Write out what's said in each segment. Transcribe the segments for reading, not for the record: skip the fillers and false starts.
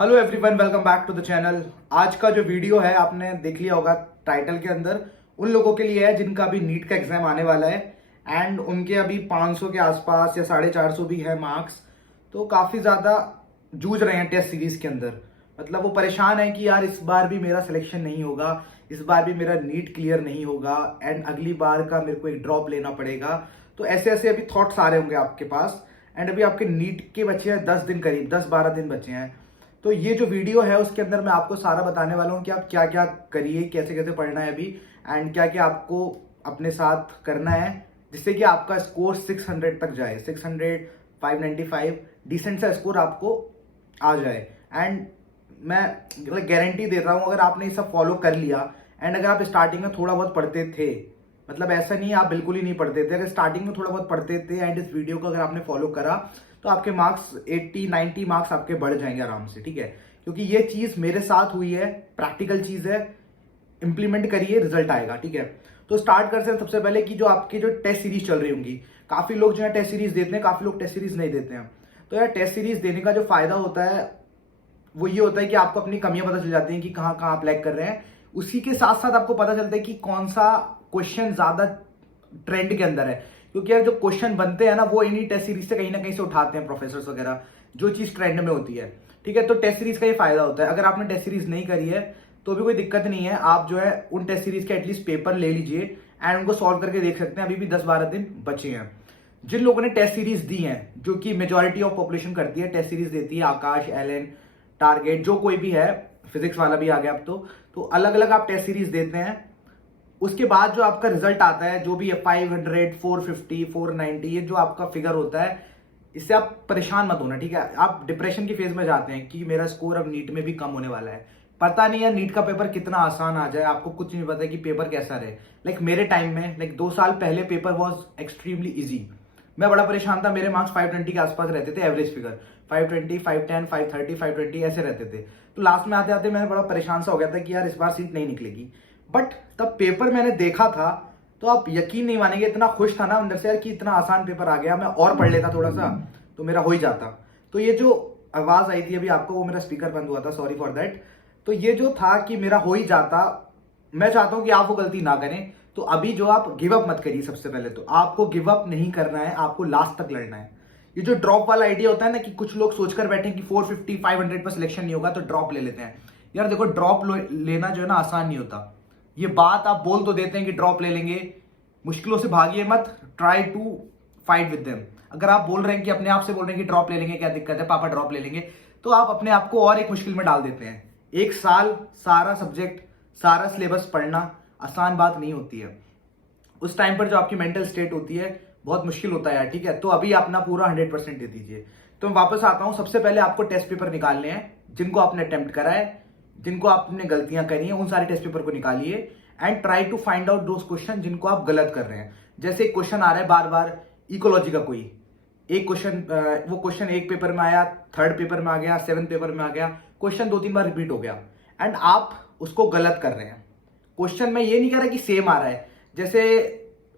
Hello everyone, welcome back to the channel. आज का जो वीडियो है आपने देख लिया होगा टाइटल के अंदर, उन लोगों के लिए है जिनका अभी नीट का एग्जाम आने वाला है एंड उनके अभी 500 के आसपास या 450 भी है मार्क्स। तो काफ़ी ज़्यादा जूझ रहे हैं टेस्ट सीरीज के अंदर। मतलब वो परेशान है कि यार इस बार भी मेरा सिलेक्शन नहीं होगा, इस बार भी मेरा नीट क्लियर नहीं होगा एंड अगली बार का मेरे को एक ड्रॉप लेना पड़ेगा। तो ऐसे ऐसे अभी थॉट्स आ रहे होंगे आपके पास। एंड अभी आपके नीट के बचे हैं 10 दिन, करीब 10-12 दिन बचे हैं। तो ये जो वीडियो है उसके अंदर मैं आपको सारा बताने वाला हूँ कि आप क्या क्या करिए, कैसे कैसे पढ़ना है अभी एंड क्या क्या आपको अपने साथ करना है जिससे कि आपका स्कोर 600 तक जाए। 600, 595 डिसेंट सा स्कोर आपको आ जाए। एंड मैं गारंटी देता हूँ, अगर आपने ये सब फॉलो कर लिया एंड अगर आप स्टार्टिंग में थोड़ा बहुत पढ़ते थे, मतलब ऐसा नहीं आप बिल्कुल ही नहीं पढ़ते थे, अगर स्टार्टिंग में थोड़ा बहुत पढ़ते थे एंड इस वीडियो को अगर आपने फॉलो करा तो आपके मार्क्स 80-90 मार्क्स आपके बढ़ जाएंगे आराम से। ठीक है, क्योंकि ये चीज मेरे साथ हुई है, प्रैक्टिकल चीज है, इंप्लीमेंट करिए, रिजल्ट आएगा। ठीक है, तो स्टार्ट करते हैं सबसे पहले कि जो आपकी जो टेस्ट सीरीज चल रही होंगी, काफी लोग जो है टेस्ट सीरीज देते हैं, काफी लोग टेस्ट सीरीज नहीं देते हैं। तो यार टेस्ट सीरीज देने का जो फायदा होता है वो ये होता है कि आपको अपनी कमियां पता चल जाती हैं कि कहाँ कहाँ आप लैग कर रहे हैं। उसी के साथ साथ आपको पता चलता है कि कौन सा क्वेश्चन ज्यादा ट्रेंड के अंदर है, क्योंकि यार जो क्वेश्चन बनते हैं ना वो इन्हीं टेस्ट सीरीज से कहीं ना कहीं से उठाते हैं प्रोफेसर्स वगैरह, जो चीज ट्रेंड में होती है। ठीक है, तो टेस्ट सीरीज का ये फायदा होता है। अगर आपने टेस्ट सीरीज नहीं करी है तो भी कोई दिक्कत नहीं है, आप जो है उन टेस्ट सीरीज के एटलीस्ट पेपर ले लीजिए एंड उनको सॉल्व करके देख सकते हैं। अभी भी 10-12 दिन बचे हैं। जिन लोगों ने टेस्ट सीरीज दी हैं, जो कि मेजोरिटी ऑफ पॉपुलेशन करती है, टेस्ट सीरीज देती है, आकाश, एलन, टारगेट, जो कोई भी है, फिजिक्स वाला भी आ गया अब तो अलग अलग आप टेस्ट सीरीज देते हैं। उसके बाद जो आपका रिजल्ट आता है, जो भी है 500, 450, 490, ये जो आपका फिगर होता है, इससे आप परेशान मत होना। ठीक है, आप डिप्रेशन की फेज में जाते हैं कि मेरा स्कोर अब नीट में भी कम होने वाला है। पता नहीं है नीट का पेपर कितना आसान आ जाए, आपको कुछ नहीं पता कि पेपर कैसा रहे। लाइक मेरे टाइम में, लाइक 2 साल पहले पेपर वॉज एक्सट्रीमली इजी। मैं बड़ा परेशान था, मेरे मार्क्स 520 के आसपास रहते थे, एवरेज फिगर 520, 510, 530, 520 ऐसे रहते थे। तो लास्ट में आते आते मैं बड़ा परेशान सा हो गया था कि यार इस बार सीट नहीं निकलेगी। बट तब पेपर मैंने देखा था तो आप यकीन नहीं मानेंगे, इतना खुश था ना अंदर से यार कि इतना आसान पेपर आ गया, मैं और पढ़ लेता थोड़ा सा तो मेरा हो ही जाता। तो ये जो आवाज आई थी अभी आपको, वो मेरा स्पीकर बंद हुआ था, सॉरी फॉर दैट। तो ये जो था कि मेरा हो ही जाता, मैं चाहता हूं कि आप वो गलती ना करें। तो अभी जो आप गिव अप मत करिए। सबसे पहले तो आपको गिव अप नहीं करना है, आपको लास्ट तक लड़ना है। ये जो ड्रॉप वाला आइडिया होता है ना कि कुछ लोग सोचकर बैठे कि 450, 500 पर सिलेक्शन नहीं होगा तो ड्रॉप ले लेते हैं। यार देखो, ड्रॉप लेना जो है ना आसान नहीं होता। ये बात आप बोल तो देते हैं कि ड्रॉप ले लेंगे, मुश्किलों से भागिए मत, try to fight with them. अगर आप बोल रहे हैं कि अपने आप से बोल रहे हैं कि ड्रॉप ले लेंगे, क्या दिक्कत है पापा ड्रॉप ले लेंगे, तो आप अपने आप को और एक मुश्किल में डाल देते हैं। एक साल सारा सब्जेक्ट, सारा सिलेबस पढ़ना आसान बात नहीं होती है। उस टाइम पर जो आपकी मेंटल स्टेट होती है बहुत मुश्किल होता है यार। ठीक है, तो अभी अपना पूरा 100% दे दीजिए। तो मैं वापस आता हूं, सबसे पहले आपको टेस्ट पेपर निकालने हैं जिनको आपने अटेम्प्ट करा है, जिनको आपने गलतियां करी हैं, उन सारे टेस्ट पेपर को निकालिए and try to find out those question जिनको आप गलत कर रहे हैं। जैसे एक क्वेश्चन आ रहा है बार बार इकोलॉजी का, कोई एक क्वेश्चन, वो क्वेश्चन एक पेपर में आया, 3rd पेपर में आ गया, 7th पेपर में आ गया, क्वेश्चन 2-3 बार रिपीट हो गया एंड आप उसको गलत कर रहे हैं। क्वेश्चन में ये नहीं कह रहा कि सेम आ रहा है, जैसे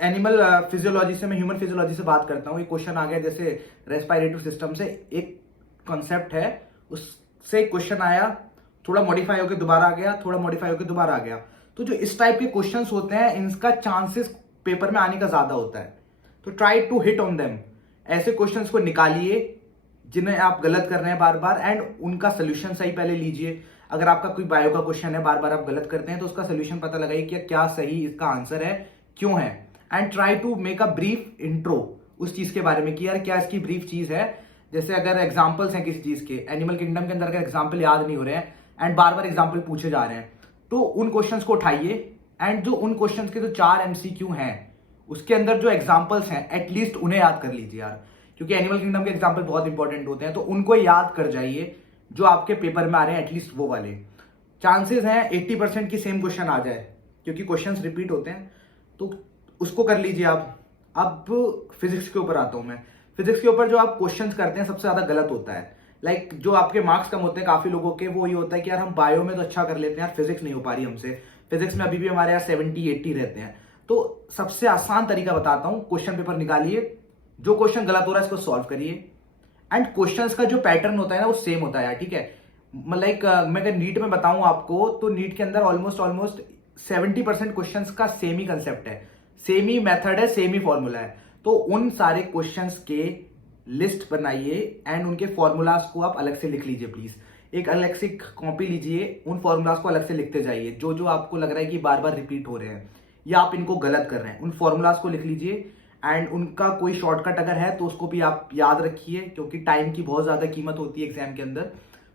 एनिमल फिजियोलॉजी से, मैं ह्यूमन फिजियोलॉजी से बात करता हूँ, एक क्वेश्चन आ गया जैसे रेस्पिरेटरी सिस्टम से एक कॉन्सेप्ट है, उससे क्वेश्चन आया, थोड़ा मॉडिफाई होकर दोबारा आ गया, थोड़ा मॉडिफाई होकर दोबारा आ गया। तो जो इस टाइप के क्वेश्चंस होते हैं इनका चांसेस पेपर में आने का ज्यादा होता है। तो try to hit on them. ऐसे क्वेश्चंस को निकालिए जिन्हें आप गलत कर रहे हैं बार बार एंड उनका सोल्यूशन सही पहले लीजिए। अगर आपका कोई बायो का क्वेश्चन है बार बार आप गलत करते हैं तो उसका सोल्यूशन पता लगाइए कि क्या सही इसका आंसर है, क्यों है, and try to make a brief intro उस चीज के बारे में कि यार क्या इसकी ब्रीफ चीज है। जैसे अगर एग्जाम्पल्स हैं किसी चीज के, एनिमल किंगडम के अंदर अगर एग्जाम्पल याद नहीं हो रहे हैं एंड बार बार एग्जाम्पल पूछे जा रहे हैं, तो उन क्वेश्चंस को उठाइए एंड जो उन क्वेश्चंस के जो 4 MCQ हैं उसके अंदर जो एग्जाम्पल्स हैं एटलीस्ट उन्हें याद कर लीजिए यार, क्योंकि एनिमल किंगडम के एग्जाम्पल बहुत इंपॉर्टेंट होते हैं। तो उनको याद कर जाइए जो आपके पेपर में आ रहे हैं, एटलीस्ट वो वाले। चांसेस हैं 80% की सेम क्वेश्चन आ जाए, क्योंकि क्वेश्चंस रिपीट होते हैं, तो उसको कर लीजिए आप। अब फिजिक्स के ऊपर आता हूं मैं। फिजिक्स के ऊपर जो आप क्वेश्चंस करते हैं सबसे ज्यादा गलत होता है। लाइक जो आपके मार्क्स कम होते हैं काफी लोगों के, वो ये होता है कि यार हम बायो में तो अच्छा कर लेते हैं यार, फिजिक्स नहीं हो पा रही हमसे, फिजिक्स में अभी भी हमारे यहाँ 70-80 रहते हैं। तो सबसे आसान तरीका बताता हूं, क्वेश्चन पेपर निकालिए, जो क्वेश्चन गलत हो रहा है इसको सॉल्व करिए एंड क्वेश्चंस का जो पैटर्न होता है ना वो सेम होता है यार। ठीक है, लाइक मैं अगर नीट में बताऊं आपको, तो नीट के अंदर ऑलमोस्ट ऑलमोस्ट 70% क्वेश्चंस का सेम ही कंसेप्ट है, सेम ही मेथड है, सेम ही फॉर्मूला है। तो उन सारे क्वेश्चंस के लिस्ट बनाइए एंड उनके फॉर्मूलाज को आप अलग से लिख लीजिए प्लीज। एक अलग से कॉपी लीजिए, उन फॉर्मूलाज को अलग से लिखते जाइए, जो जो आपको लग रहा है कि बार बार रिपीट हो रहे हैं या आप इनको गलत कर रहे हैं, उन फॉर्मूलाज को लिख लीजिए। एंड उनका कोई शॉर्टकट अगर है तो उसको भी आप याद रखिए, क्योंकि टाइम की बहुत ज्यादा कीमत होती है एग्जाम के अंदर।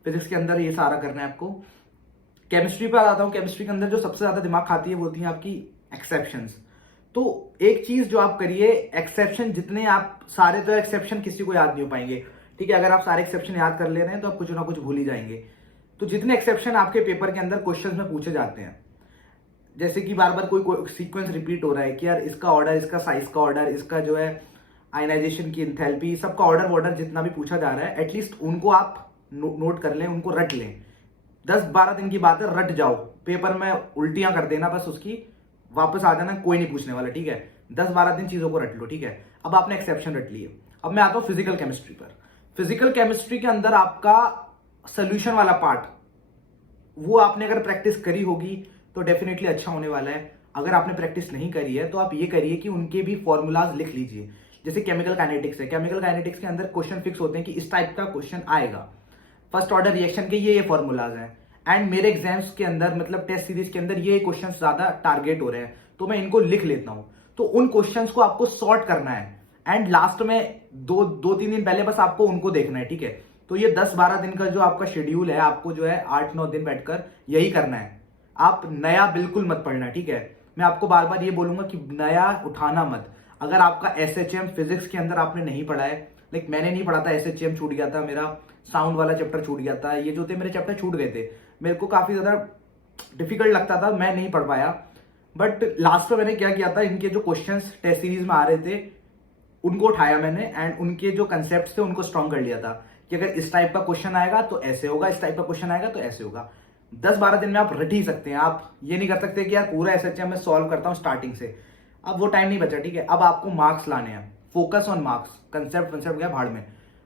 फिजिक्स के अंदर ये सारा करना है आपको। केमिस्ट्री पर आता हूँ। केमिस्ट्री के अंदर जो सबसे ज्यादा दिमाग खाती है वो होती है आपकी एक्सेप्शंस। तो एक चीज जो आप करिए, एक्सेप्शन जितने आप सारे, तो एक्सेप्शन किसी को याद नहीं हो पाएंगे, ठीक है। अगर आप सारे एक्सेप्शन याद कर ले रहे हैं तो आप कुछ ना कुछ भूल ही जाएंगे। तो जितने एक्सेप्शन आपके पेपर के अंदर क्वेश्चन में पूछे जाते हैं, जैसे कि बार बार कोई सीक्वेंस रिपीट हो रहा है कि यार इसका ऑर्डर, इसका साइज का ऑर्डर, इसका जो है आयनाइजेशन की इंथैल्पी, सबका ऑर्डर वॉर्डर जितना भी पूछा जा रहा है, एटलीस्ट उनको आप नोट कर लें, उनको रट लें। 10-12 दिन की बात है, रट जाओ। पेपर में उल्टियां कर देना बस उसकी, वापस आ जाना, कोई नहीं पूछने वाला, ठीक है। 10-12 दिन चीजों को रट लो, ठीक है। अब आपने एक्सेप्शन रट लिए। अब मैं आता हूं फिजिकल केमिस्ट्री पर। फिजिकल केमिस्ट्री के अंदर आपका सोल्यूशन वाला पार्ट, वो आपने अगर प्रैक्टिस करी होगी तो डेफिनेटली अच्छा होने वाला है। अगर आपने प्रैक्टिस नहीं करी है तो आप ये करिए कि उनके भी फॉर्मूलाज लिख लीजिए। जैसे केमिकल काइनेटिक्स है, केमिकल काइनेटिक्स के अंदर क्वेश्चन फिक्स होते हैं कि इस टाइप का क्वेश्चन आएगा, फर्स्ट ऑर्डर रिएक्शन के ये फॉर्मूलाज हैं। एंड मेरे एग्जाम्स के अंदर, मतलब टेस्ट सीरीज के अंदर, ये क्वेश्चन ज्यादा टारगेट हो रहे हैं, तो मैं इनको लिख लेता हूं। तो उन क्वेश्चंस को आपको सॉर्ट करना है एंड लास्ट में 2-3 दिन पहले बस आपको उनको देखना है, ठीक है। तो ये 10-12 दिन का जो आपका शेड्यूल है, आपको जो है 8-9 दिन बैठकर यही करना है। आप नया बिल्कुल मत पढ़ना, ठीक है। मैं आपको बार बार ये बोलूंगा कि नया उठाना मत। अगर आपका एसएचएम फिजिक्स के अंदर आपने नहीं पढ़ा है, लाइक मैंने नहीं पढ़ा था, एसएचएम छूट गया था मेरा, साउंड वाला चैप्टर छूट गया था, ये जो थे मेरे चैप्टर छूट गए थे, मेरे को काफी ज्यादा डिफिकल्ट लगता था, मैं नहीं पढ़ पाया। बट लास्ट में मैंने क्या किया था, इनके जो क्वेश्चंस टेस्ट सीरीज में आ रहे थे उनको उठाया मैंने एंड उनके जो कंसेप्ट थे उनको स्ट्रॉन्ग कर लिया था कि अगर इस टाइप का क्वेश्चन आएगा तो ऐसे होगा, इस टाइप का क्वेश्चन आएगा तो ऐसे होगा। 10-12 दिन में आप रट ही सकते हैं। आप ये नहीं कर सकते कि यार पूरा एसएचएम में सॉल्व करता हूं स्टार्टिंग से, अब वो टाइम नहीं बचा, ठीक है। अब आपको मार्क्स लाने हैं, फोकस ऑन मार्क्स। कंसेप्ट गया भाड़ में,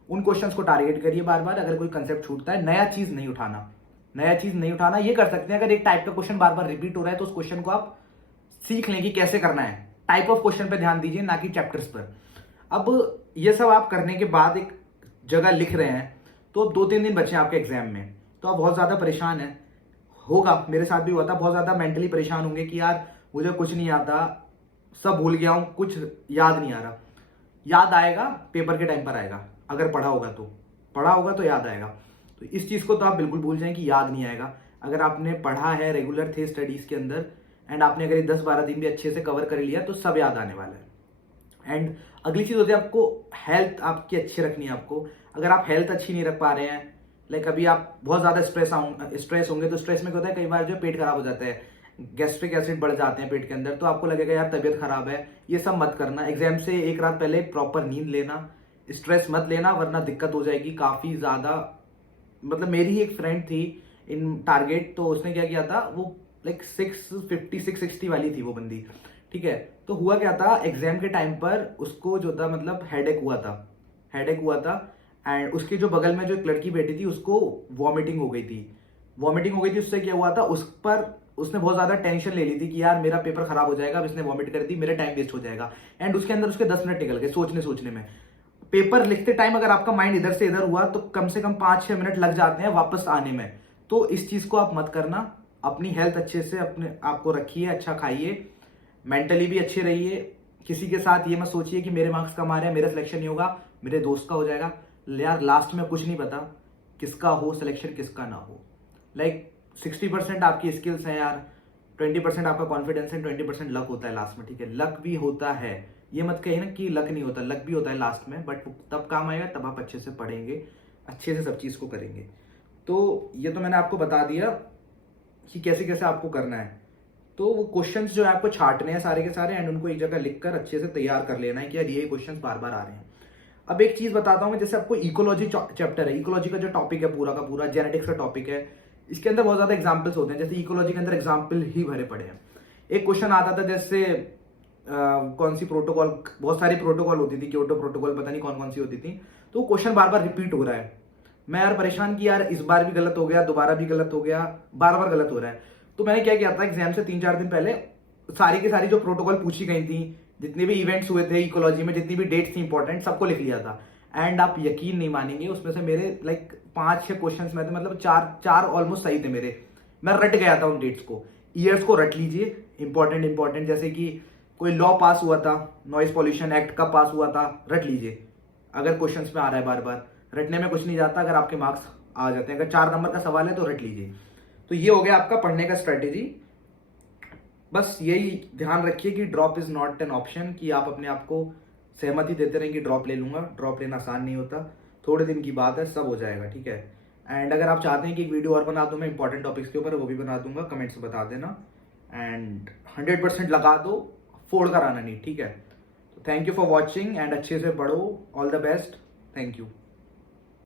उन क्वेश्चंस को टारगेट करिए बार बार। अगर कोई कंसेप्ट छूटता है, नया चीज नहीं उठाना, नया चीज नहीं उठाना। ये कर सकते हैं, अगर एक टाइप का क्वेश्चन बार बार रिपीट हो रहा है तो उस क्वेश्चन को आप सीख लें कि कैसे करना है। टाइप ऑफ क्वेश्चन पे ध्यान दीजिए, ना कि चैप्टर्स पर। अब ये सब आप करने के बाद एक जगह लिख रहे हैं, तो 2-3 दिन बचे आपके एग्जाम में, तो आप बहुत ज्यादा परेशान है, होगा, मेरे साथ भी हुआ था, बहुत ज्यादा मेंटली परेशान होंगे कि यार मुझे कुछ नहीं आता, सब भूल गया हूं, कुछ याद नहीं आ रहा। याद आएगा, पेपर के टाइम पर आएगा, अगर पढ़ा होगा तो याद आएगा। तो इस चीज को तो आप बिल्कुल भूल जाएं कि याद नहीं आएगा। अगर आपने पढ़ा है, रेगुलर थे स्टडीज के अंदर, एंड आपने अगर 10-12 दिन भी अच्छे से कवर कर लिया तो सब याद आने वाला है। एंड अगली चीज होती है, आपको हेल्थ आपकी अच्छी रखनी है। आपको अगर आप हेल्थ अच्छी नहीं रख पा रहे हैं, लाइक अभी आप बहुत ज्यादा स्ट्रेस होंगे, तो स्ट्रेस में क्या होता है, कई बार जो पेट खराब हो जाता है, गैस्ट्रिक एसिड बढ़ जाते हैं पेट के अंदर, तो आपको लगेगा यार तबीयत खराब है। ये सब मत करना। एग्जाम से एक रात पहले प्रॉपर नींद लेना, स्ट्रेस मत लेना, वरना दिक्कत हो जाएगी काफी ज्यादा। मतलब मेरी ही एक फ्रेंड थी इन टारगेट, तो उसने क्या किया था, वो लाइक 650-660 वाली थी वो बंदी, ठीक है। तो हुआ क्या था, एग्जाम के टाइम पर उसको जो था, मतलब हेडेक हुआ था एंड उसके जो बगल में जो एक लड़की बैठी थी उसको वॉमिटिंग हो गई थी। उससे क्या हुआ था, उस पर उसने बहुत ज्यादा टेंशन ले ली थी कि यार मेरा पेपर खराब हो जाएगा, अब इसने वॉमिट कर दी, मेरा टाइम वेस्ट हो जाएगा। एंड उसके अंदर उसके 10 मिनट निकल गए सोचने में। पेपर लिखते टाइम अगर आपका माइंड इधर से इधर हुआ तो कम से कम 5-6 मिनट लग जाते हैं वापस आने में। तो इस चीज को आप मत करना। अपनी हेल्थ अच्छे से अपने आपको रखिए, अच्छा खाइए, मेंटली भी अच्छे रहिए। किसी के साथ ये मत सोचिए कि मेरे मार्क्स कम आ रहे हैं, मेरा सिलेक्शन नहीं होगा, मेरे दोस्त का हो जाएगा। यार लास्ट में कुछ नहीं पता किसका हो सिलेक्शन, किसका ना हो। लाइक 60% आपकी स्किल्स हैं यार, 20% आपका कॉन्फिडेंस है, 20% लक होता है लास्ट में, ठीक है। लक भी होता है, ये मत कहिए ना कि लक नहीं होता, लक भी होता है लास्ट में, बट तब काम आएगा, तब आप अच्छे से पढ़ेंगे, अच्छे से सब चीज को करेंगे। तो ये तो मैंने आपको बता दिया कि कैसे कैसे आपको करना है। तो वो क्वेश्चंस जो है आपको छांटने हैं सारे के सारे, एंड उनको एक जगह लिखकर अच्छे से तैयार कर लेना है कि यार ये क्वेश्चंस बार बार आ रहे हैं। अब एक चीज बताता हूं मैं, जैसे आपको इकोलॉजी चैप्टर है, इकोलॉजी का जो टॉपिक है पूरा का पूरा, जेनेटिक्स का टॉपिक है, इसके अंदर बहुत ज्यादा एग्जाम्पल्स होते हैं। जैसे इकोलॉजी के अंदर एग्जाम्पल ही भरे पड़े हैं। एक क्वेश्चन आता था जैसे कौन सी प्रोटोकॉल, बहुत सारी प्रोटोकॉल होती थी, क्योटो प्रोटोकॉल, पता नहीं कौन कौन सी होती थी। तो क्वेश्चन बार बार रिपीट हो रहा है, मैं यार परेशान कि यार इस बार भी गलत हो गया, दोबारा भी गलत हो गया, बार बार गलत हो रहा है। तो मैंने क्या किया था, एग्जाम से 3-4 दिन पहले सारी की सारी जो प्रोटोकॉल पूछी गई थी, जितने भी इवेंट्स हुए थे इकोलॉजी में, जितनी भी डेट्स थी इंपॉर्टेंट, सबको लिख लिया था। एंड आप यकीन नहीं मानेंगे, उसमें से मेरे लाइक 5-6 क्वेश्चंस में थे, मतलब चार चार ऑलमोस्ट सही थे मेरे। मैं रट गया था उन डेट्स को। ईयर्स को रट लीजिए, इंपॉर्टेंट इंपॉर्टेंट, जैसे कि कोई लॉ पास हुआ था, नॉइज पॉल्यूशन एक्ट कब पास हुआ था, रट लीजिए। अगर क्वेश्चंस में आ रहा है बार बार, रटने में कुछ नहीं जाता, अगर आपके मार्क्स आ जाते हैं। अगर 4 नंबर का सवाल है तो रट लीजिए। तो ये हो गया आपका पढ़ने का स्ट्रेटेजी। बस यही ध्यान रखिए कि drop is not an option, कि आप अपने आप को सहमति देते रहें कि ड्रॉप ले लूंगा। ड्रॉप लेना आसान नहीं होता, थोड़े दिन की बात है, सब हो जाएगा, ठीक है। एंड अगर आप चाहते हैं कि एक वीडियो और बना दूं मैं इंपॉर्टेंट टॉपिक्स के ऊपर, वो भी बना दूंगा, कमेंट्स में बता देना। एंड 100% लगा दो, फोड़ कर आना नहीं, ठीक है। तो thank you for watching and अच्छे से पढ़ो। All the best, thank you.